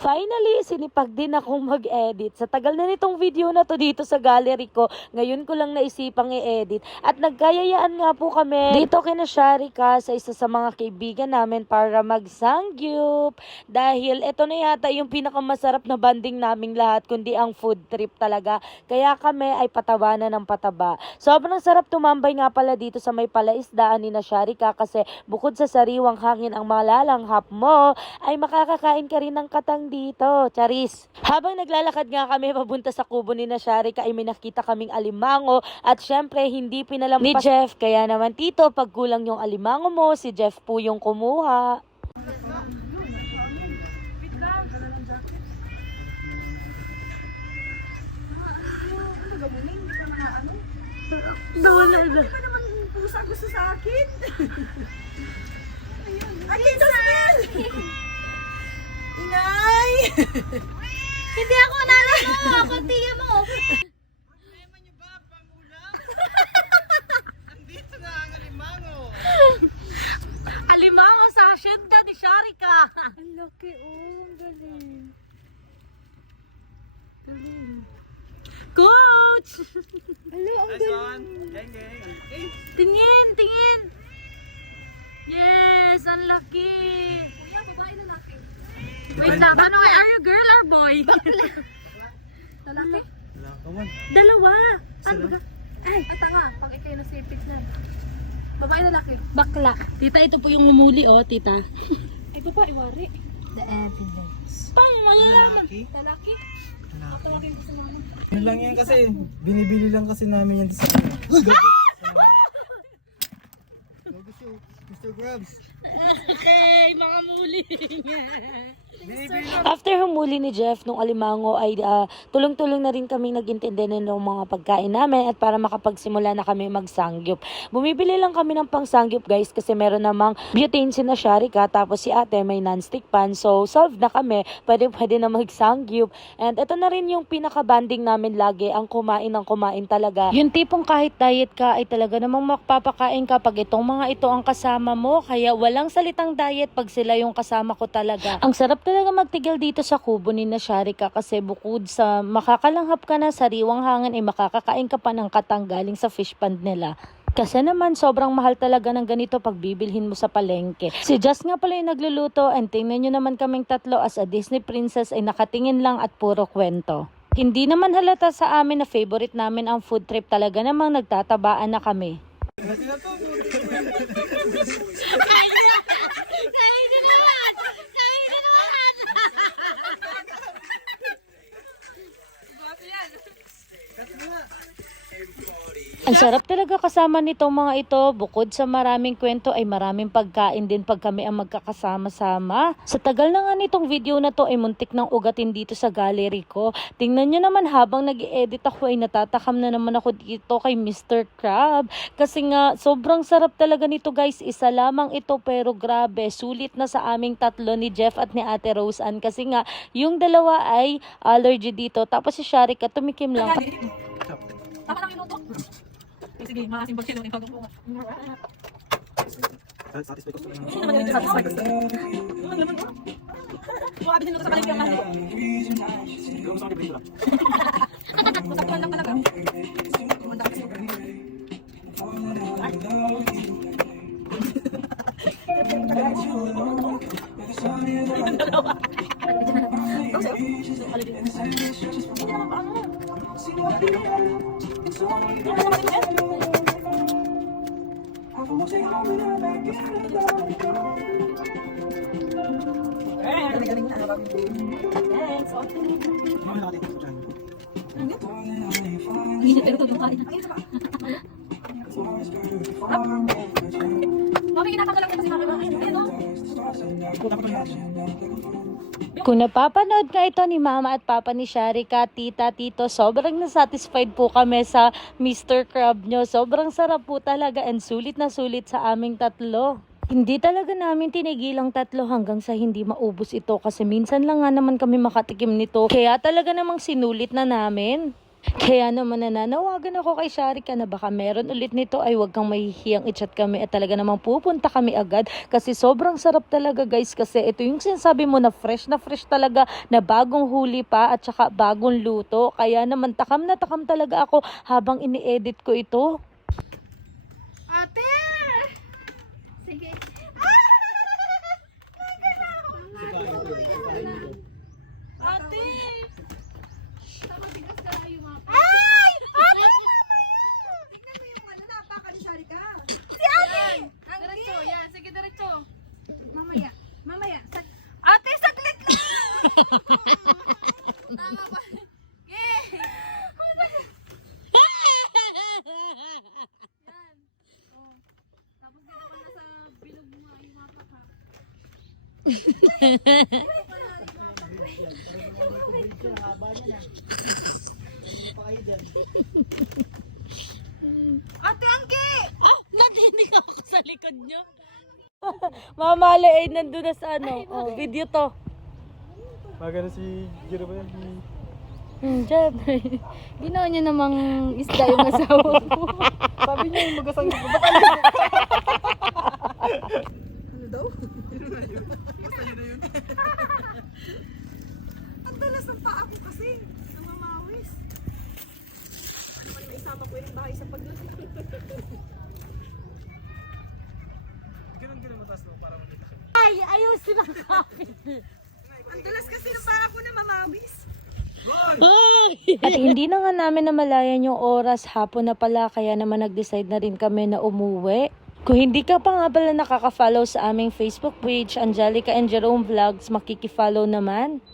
Finally, sinipag din akong mag-edit. Sa tagal na nitong video na to dito sa gallery ko, ngayon ko lang naisipang i-edit. At nagkayayaan nga po kami dito kina Sharika sa isa sa mga kaibigan namin para mag-sangyup. Dahil ito na yata yung pinakamasarap na banding naming lahat, kundi ang food trip talaga. Kaya kami ay patawanan ng pataba. Sobrang sarap tumambay nga pala dito sa may palaisdaan ni na Sharika kasi bukod sa sariwang hangin ang malalanghap mo, ay makakakain ka rin ng katang dito, charis. Habang naglalakad nga kami papunta sa kubo ni na Sharika ay may nakita kaming alimango at syempre hindi pinalampas ni Jeff. Kaya naman tito, pag kulang yung alimango mo, si Jeff po yung kumuha. Wala na. Hindi pa naman pusa gusto sa akin. Ay, Isabel! Inay! Hindi ako nanay mo, ako tiya mo. Problema niyo ba, pangulam? Nandito na ang alimango. Alimango sa asyenda ni Sharika. Ang laki, oh, ang galing. Coach! Alo, ang Nice one. Gang, gang. Okay. Tingin, tingin. Yes, ang laki. Kuya, babae na laki. Wait lang, ano, are you girl or boy? Lalaki? Wala ka man. Dalawa. Ay, ang tanga. Pag ikay na sipit na. Babae na laki. Bakla. Tita, ito po yung umuli, oh, tita. Ay, babae, wari. The evidence. Paano malalaman? Lalaki. Lalaki? Lalaki. Tawagin ko sa mga Ano lang yan kasi, binibili lang kasi namin yan sa... Uy, gabi! Gabi siya, Mr. Grabs. Okay, mga muli. Binibili lang. After humuli ni Jeff nung alimango ay tulong-tulong na rin kami nag-intindi ng mga pagkain namin at para makapagsimula na kami magsangyup. Bumibili lang kami ng pangsangyup guys kasi meron namang butane si na Sharika tapos si ate may non-stick pan, so solve na kami, pwede na magsangyup. And ito na rin yung pinaka-banding namin lagi, ang kumain ng kumain talaga. Yung tipong kahit diet ka ay talaga namang makapapakain ka pag itong mga ito ang kasama mo, kaya walang salitang diet pag sila yung kasama ko talaga. Ang sarap talaga magtigil dito sa kubo ni na Sharika kasi bukod sa makakalanghap ka na sariwang hangin ay makakakain ka pa ng katang galing sa fish pond nila. Kasi naman sobrang mahal talaga ng ganito pag bibilhin mo sa palengke. Si Just nga pala yung nagluluto and tingnan nyo naman kaming tatlo as a Disney princess ay nakatingin lang at puro kwento. Hindi naman halata sa amin na favorite namin ang food trip, talaga namang nagtatabaan na kami. Ang sarap talaga kasama nitong mga ito. Bukod sa maraming kwento ay maraming pagkain din pag kami ang magkakasama-sama. Sa tagal na nga nitong video na to ay muntik ng ugatin dito sa gallery ko. Tingnan nyo naman habang nag-i-edit ako ay natatakam na naman ako dito kay Mr. Crab. Kasi nga sobrang sarap talaga nito guys. Isa lamang ito pero grabe. Sulit na sa aming tatlo ni Jeff at ni Ate Rose Ann. Kasi nga yung dalawa ay allergy dito. Tapos si Sharika tumikim lang. Tama lang yung luto. Sige, makasimbol siya ng ipagpunga. Satisfy ko sa Sino naman yung satisfied? Grabe din luto sa kaligyan. Masaktuan lang talaga. Mami, kinakagal lang kasi mami. Ayun, Kung napapanood ka ito ni Mama at Papa ni Sharika, Tita, Tito, sobrang nasatisfied po kami sa Mr. Crab nyo. Sobrang sarap po talaga and sulit na sulit sa aming tatlo. Hindi talaga namin tinigilang tatlo hanggang sa hindi maubos ito kasi minsan lang nga naman kami makatikim nito. Kaya talaga namang sinulit na namin. Kaya naman nananawagan ako kay Sharika na baka meron ulit nito ay wag kang mahihiyang i-chat kami at talaga namang pupunta kami agad kasi sobrang sarap talaga guys kasi ito yung sinasabi mo na fresh talaga na bagong huli pa at saka bagong luto. Kaya naman takam na takam talaga ako habang ini-edit ko ito. Ate! Sige. Ate! Tama, tigas ka lang yung mga ay! Ate! Tignan mo yung ano, napaka-sari ka. Si Ate! Diretso, yan. Sige, diretso. Mamaya. Ate, saglit lang! Tama ba? Okay. Yan. Oh. Tapos dito ka na sa bilog mo nga yung mapak ha. Ate Angki! Nadinig ako sa likod nyo. Mama Ale ay nandun na sa ano. Oh, video to. Maganda si Jiro ba yan? Siyempre. Ginawa niya namang isda yung asawa ko. Sabi niya yung magasang ko. Baka ano daw? Basta yun na yun. Ang dalas ng paa ko kasi. Namamawis. Naman may isama ko yung bahay sa pagluto. Ganun mataas mo para makita siya. Ay, ayusin ang kapit. Ang dalas kasi ng paa ko na mamawis. At hindi na nga namin namalayan yung oras, hapon na pala, kaya naman nag-decide na rin kami na umuwi. Kung hindi ka pa nga pala nakaka-follow sa aming Facebook page, Angelica and Jerome Vlogs, makiki-follow naman.